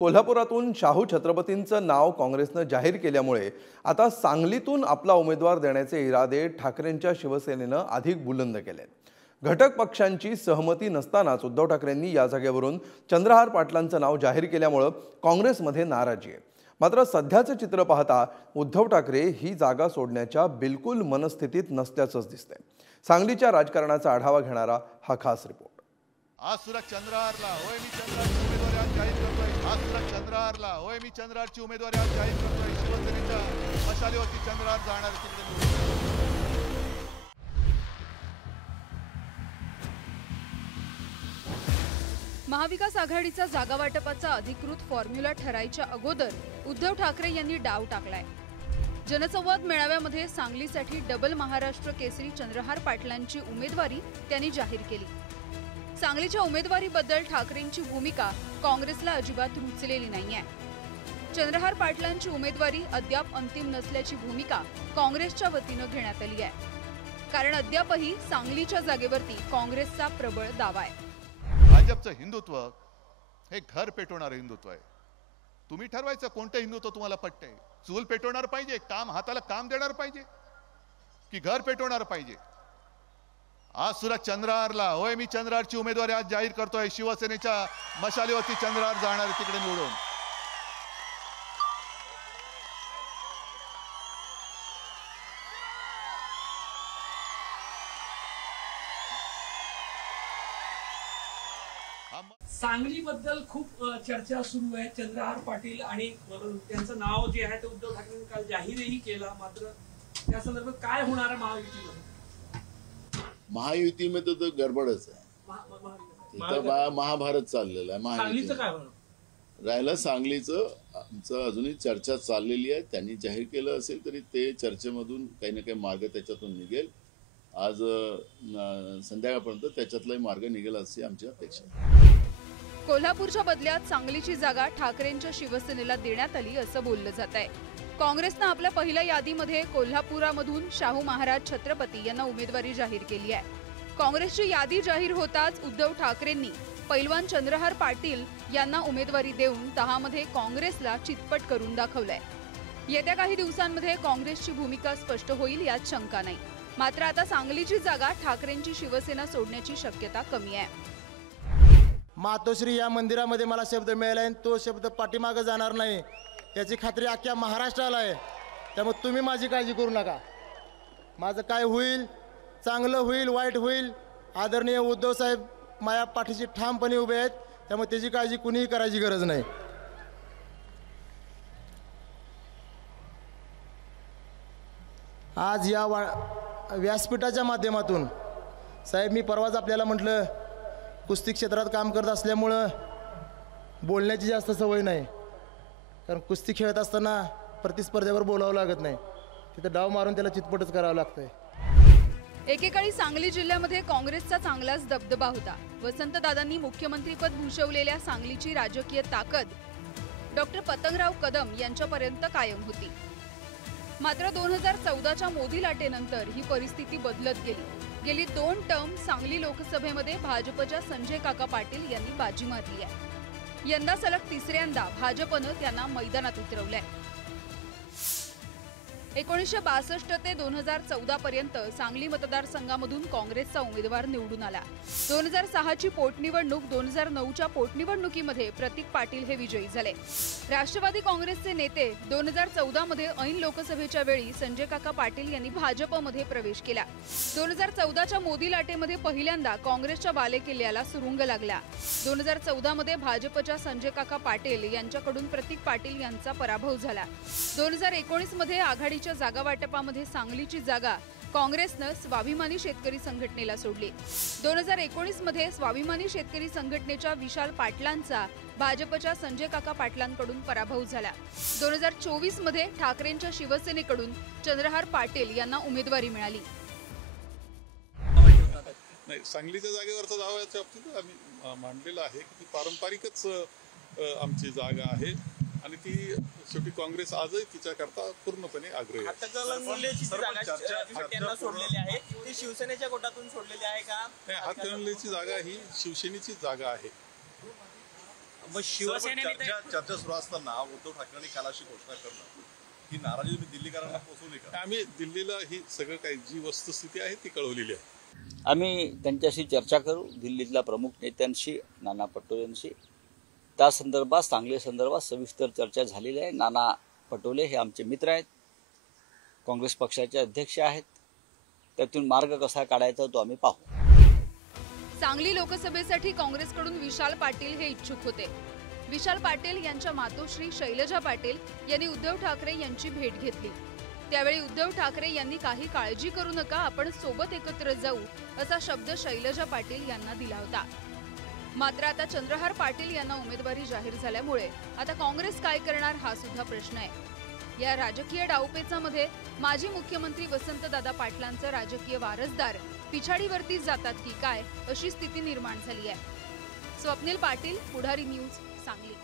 कोल्हापुरातून शाहू छत्रपतींचं नाव काँग्रेसनं जाहीर केल्यामुळे आता सांगलीतून आपला उमेदवार देण्याचे इरादे ठाकरेंच्या शिवसेनेनं अधिक बुलंद केलेत। घटक पक्षांची सहमती नसतानाच उद्धव ठाकरेंनी या जागेवरून चंद्रहार पाटलांचं नाव जाहीर केल्यामुळे काँग्रेसमध्ये नाराजी आहे। मात्र सध्याचं चित्र पाहता उद्धव ठाकरे ही जागा सोडण्याच्या बिलकुल मनस्थितीत नसल्याचंच दिसतंय। सांगलीच्या राजकारणाचा आढावा घेणारा हा खास रिपोर्ट। आज सुरत चंद्रहारला होय मी चंद्रहारची उमेदवारी आज जाहीर करतोय। आज सुरत चंद्रहारला होय मी चंद्रहारची उमेदवारी आज जाहीर करतोय। शिवसेनेच्या मशालीवरती चंद्रहार जाणार तिकडे। महाविकास आघाडीचा जागा वाटपाचा अधिकृत फॉर्म्युला ठरायच्या अगोदर उद्धव ठाकरे यांनी डाव टाकलाय। जनसंवाद मेळाव्यामध्ये सांगलीसाठी डबल महाराष्ट्र केसरी चंद्रहार पाटलांची उमेदवारी त्यांनी जाहीर केली। सांगलीच्या उमेदवारीबद्दल ठाकरेंची भूमिका काँग्रेसला अजिबात रुचलेली नाहीये। चंद्रहार पाटलांची उमेदवारी अद्याप अंतिम नसल्याची भूमिका काँग्रेसच्या वतीनं घेण्यात आली आहे, कारण अद्यापही सांगलीच्या जागेवरती काँग्रेसचा प्रबळ दावा आहे। भाजपचं हिंदुत्व हे घर पेटवणारं हिंदुत्व आहे। तुम्ही ठरवायचं कोणतं हिंदुत्व तुम्हाला पटतंय। चूल पेटवणार पाहिजे, काम हाताला काम देणार पाहिजे, की घर पेटवणार पाहिजे। आज सुरत चंद्रहारला होय मी चंद्रहारची उमेदवारी आज जाहीर करतोय। शिवसेनेच्या मशालीवरती चंद्रहार जाणार तिकडे निवडून। सांगलीबद्दल खूप चर्चा सुरू आहे। चंद्रहार पाटील आणि त्यांचं नाव जे आहे ते उद्धव ठाकरेंनी काल जाहीरही केला। मात्र त्या संदर्भात काय होणार आहे महायुतीमध्ये? महायुतीमध्ये तो गडबडच आहे। महाभारत चाललेलं आहे। सांगलीचं काय होणार राहिलं? सांगलीचं आमचं अजूनही चर्चा चाललेली आहे। त्यांनी जाहीर केलं असेल तरी ते चर्चेमधून काही ना काही मार्ग त्याच्यातून निघेल। आज संध्याकाळपर्यंत त्याच्यातलाही मार्ग निघेल अशी आमची अपेक्षा। कोल्हापूरच्या बदल्यात सांगलीची जागा ठाकरेंच्या शिवसेनेला देण्यात आली असं बोललं जात आहे। काँग्रेसनं आपल्या पहिल्या यादीमध्ये कोल्हापुरामधून शाहू महाराज छत्रपती यांना उमेदवारी जाहीर केली आहे। काँग्रेसची यादी जाहीर होताच उद्धव ठाकरेंनी पैलवान चंद्रहार पाटील यांना उमेदवारी देऊन तहामध्ये काँग्रेसला चितपट करून दाखवलंय। येत्या काही दिवसांमध्ये काँग्रेसची भूमिका स्पष्ट होईल यात शंका नाही। मात्र आता सांगलीची जागा ठाकरेंची शिवसेना सोडण्याची शक्यता कमी आहे। मातोश्री या मंदिरामध्ये मला शब्द मिळाला आहे, तो शब्द पाठीमागे जाणार नाही याची खात्री अख्ख्या महाराष्ट्राला आहे। त्यामुळे तुम्ही माझी काळजी करू नका। माझं काय होईल, चांगलं होईल वाईट होईल, आदरणीय उद्धव साहेब माझ्या पाठीशी ठामपणे उभे आहेत। त्यामुळे त्याची काळजी कुणीही करायची गरज नाही। आज या व्यासपीठाच्या माध्यमातून साहेब, मी परवाच आपल्याला म्हटलं, कुस्ती क्षेत्रात काम करत असल्यामुळं बोलण्याची जास्त सवय नाही, कारण कुस्ती खेळत असताना प्रतिस्पर्ध्यावर बोलावं लागत नाही, तिथं डाव मारून त्याला चितपटच करावं लागतंय। एकेकाळी सांगली जिल्ह्यामध्ये काँग्रेसचा चांगलाच दबदबा होता। वसंतदादांनी मुख्यमंत्रीपद भूषवलेल्या सांगलीची राजकीय ताकद डॉक्टर पतंगराव कदम यांच्यापर्यंत कायम होती। मात्र 2014च्या मोदी लाटेनंतर ही परिस्थिती बदलत गेली। 2 टर्म सांगली लोकसभेमध्ये भाजपच्या संजय काका पाटील यांनी बाजी मारली आहे। यंदा सलग तिसऱ्यांदा भाजपनं त्यांना मैदानात उतरवलंय। 1962 ते 2014 पर्यंत सांगली मतदारसंघामधून काँग्रेसचा उमेदवार निवडून आला। 2006ची पोटनिवडणूक, 2009च्या पोटनिवडणुकीमध्ये प्रतीक पाटील हे विजयी झाले। राष्ट्रवादी काँग्रेसचे नेते 2014 मध्ये ऐन लोकसभेच्या वेळी संजय काका पाटील यांनी भाजपमध्ये प्रवेश केला। 2014च्या मोदी लाटेमध्ये पहिल्यांदा काँग्रेसच्या बालेकिल्ल्याला सुरुंग लागला। 2014 मध्ये भाजपच्या संजय काका पाटील यांच्याकडून प्रतीक पाटील यांचा पराभव झाला। 2019 मध्ये आघाडी जागा वाटपामध्ये सांगलीची जागा काँग्रेसनं स्वाभिमानी शेतकरी संघटनेला सोडली। 2019 मध्ये स्वाभिमानी शेतकरी संघटनेच्या विशाल पाटलांचा भाजपच्या संजय काका पाटलांकडून पराभव झाला। 2024 मध्ये ठाकरेंच्या शिवसेनेकडून चंद्रहार पाटील यांना उमेदवारी मिळाली। नाही, सांगलीच्या जागेवरचा दावा याच्या बाबतीत आम्ही मांडलेला आहे की ती पारंपरिकच आमची जागा आहे आणि ती शेवटी काँग्रेस आजही तिच्याकरता पूर्णपणे आग्रही आहे। शिवसेनेच्या कोटातून सोडलेली आहे का? हातकणंगलेची जागा ही शिवसेनेची जागा आहे। मग शिवसेनेने चर्चा सुरू असताना उद्धव ठाकरेंनी काल अशी घोषणा करणं ही नाराजी तुम्ही दिल्लीकरांना पोहोचवली का? आम्ही दिल्लीला ही सगळं काही जी वस्तुस्थिती आहे ती कळवलेली आहे. आम्ही त्यांच्याशी चर्चा करू, दिल्लीतल्या प्रमुख नेत्यांशी, नाना पटोलेंशी. त्या संदर्भात, सांगली संदर्भात सविस्तर चर्चा झालेली आहे. नाना पटोले हे आमचे मित्र आहेत, काँग्रेस पक्षाचे अध्यक्ष आहेत. त्यातून मार्ग कसा काढायचा तो आम्ही पाहू. सांगली लोकसभेसाठी काँग्रेसकडून विशाल पाटील हे इच्छुक होते. विशाल पाटील यांच्या मातोश्री शैलजा पाटील यांनी उद्धव ठाकरे यांची भेट घेतली. त्यावेळी उद्धव ठाकरे यांनी काही काळजी करू नका, आपण सोबत एकत्र जाऊ असा शब्द शैलजा पाटील यांना दिला होता. मात्र आता चंद्रहार पाटील यांना उमेदवारी जाहीर झाल्यामुळे आता काँग्रेस काय करणार हा सुद्धा प्रश्न आहे. या राजकीय डावपेचामध्ये माजी मुख्यमंत्री वसंतदादा पाटलांचे राजकीय वारसदार पिछाडीवरती जातात की काय अशी स्थिती निर्माण झाली आहे. स्वप्नील पाटील, पुढारी न्यूज, सांगली.